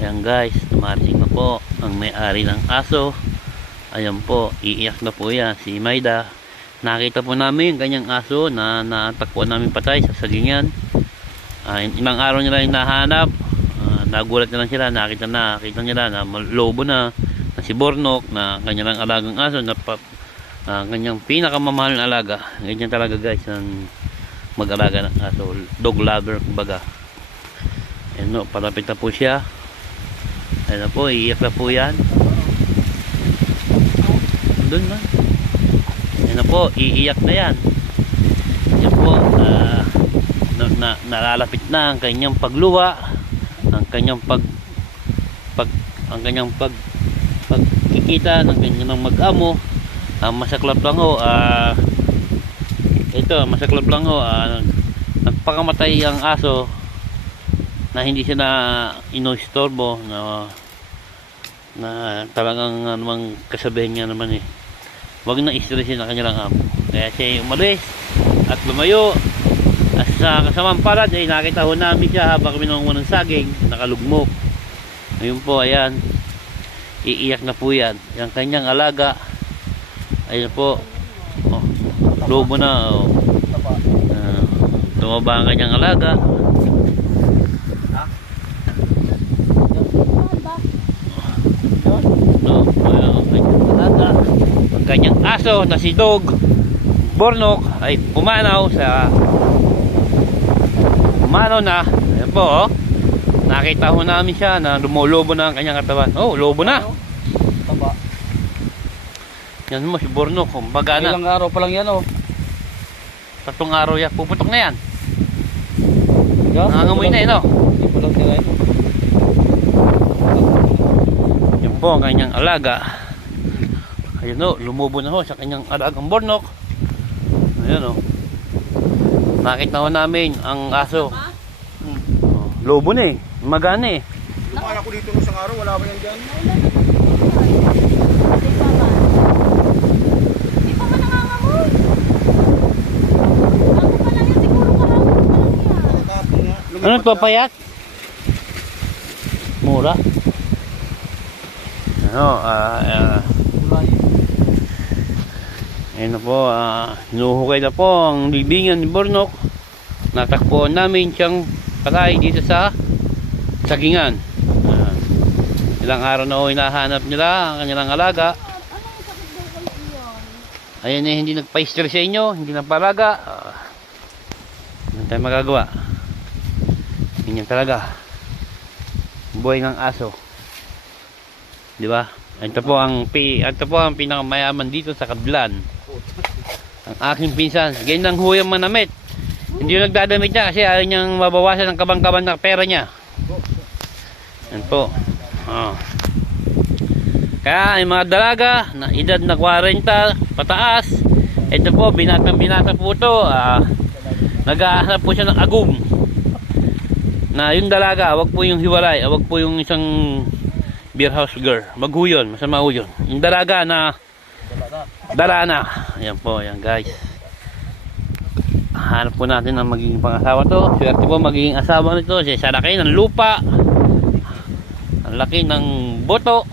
Ayan guys, tumating na po ang may-ari ng aso. Ayan po, iiyak na po yan si Maida. Nakita po namin yung kanyang aso na natakpo namin patay sa sagingan. Ilang araw nila yung nahanap. Nagulat na lang sila, nakita nila na lobo na si Bornok, na kanyang alagang aso, na kanyang pinakamamahal na alaga. Ganyan talaga guys ang mag-alaga ng aso, dog lover kumbaga. Ayan no, palapit na po siya. Ayan na po, iiyak na po yan. Doon na. Ayan na po, iiyak na yan. Ayan po, nalalapit na ang kanyang pagluwa, ang kanyang pagkikita ng kanyang mag-amo. Masaklap lang ho, masaklap lang ho, nagpakamatay ang aso na hindi siya na inostorbo, na talagang namang kasabihan niya naman wag na istresin ang kanyang amo. Kaya siya umalis at lumayo. At sa kasamang palad nakita ho namin siya habang kami nangunguha ng saging, nakalugmok. Ngayon po, ayan, iiyak na po yan. Yung kanyang alaga, ayun po, lobo na. Tumaba ang kanyang alaga. Ang kanyang aso na si Dog Bornok ay pumanaw na. Ayan po, nakita ho namin siya na lumolobo na ang kanyang katawan. Lobo na. Yan mo si Bornok, kumbaga na. Ilang araw pa lang yan 3 araw yan, puputok na yan. Nangangamoy na yun Hindi pa lang sila yun. Yan po ang kanyang alaga. Ayun lumubo na ho sa kanyang alagang Bornok. Ayun nakita ho namin ang aso. Lobo na magana Lumaan ako dito ng isang araw, wala ba yan dyan? Di pa man nangangamoy. Ako pa lang yan, siguro kahapon pa lang yan. Ano papayat? Mura. Ayun na po, hinuhukay na po ang libingan ni Bornok. Natakpuan namin siyang patay dito sa sagingan. Ilang araw na hinahanap nila ang kanilang alaga. Ayan hindi nagpa-stress sa inyo, hindi nagpalaga. Ano tayo magagawa? Ganyan talaga buhay ng aso, di ba? Ito po ang pinakamayaman dito sa Kablan, ang aking pinsan. Ganyan ang huyang manamit, hindi yung nagdadamit niya kasi ayaw niyang mabawasan ng kabang-kabang na pera niya. Yan po. Kaya ay mga dalaga na edad na 40 pataas, ito po binata po ito. Nag-ahanap po siya ng agum na yung dalaga, wag po yung hiwalay, wag po yung isang beer house girl, maghuyon, masama ho yun. Yung dalaga na dalana. Ayan po, ayan guys, hanap po natin ang magiging pangasawa to. Swerte po magiging asawa nito sa laki ng lupa, ang laki ng boto.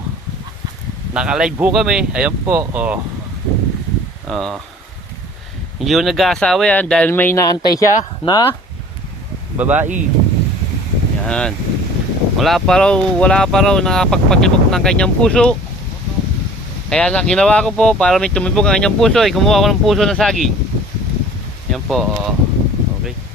Naka-live po kami. Ayan po, hindi ko nag-aasawa yan dahil may naantay siya na babae. Yan. Wala pa raw nakapagpatibok ng kanyang puso. Kaya ginawa ko po para may tumibok ang kanyang puso, kumuha ko ng puso ng saging. Yan po. Okay.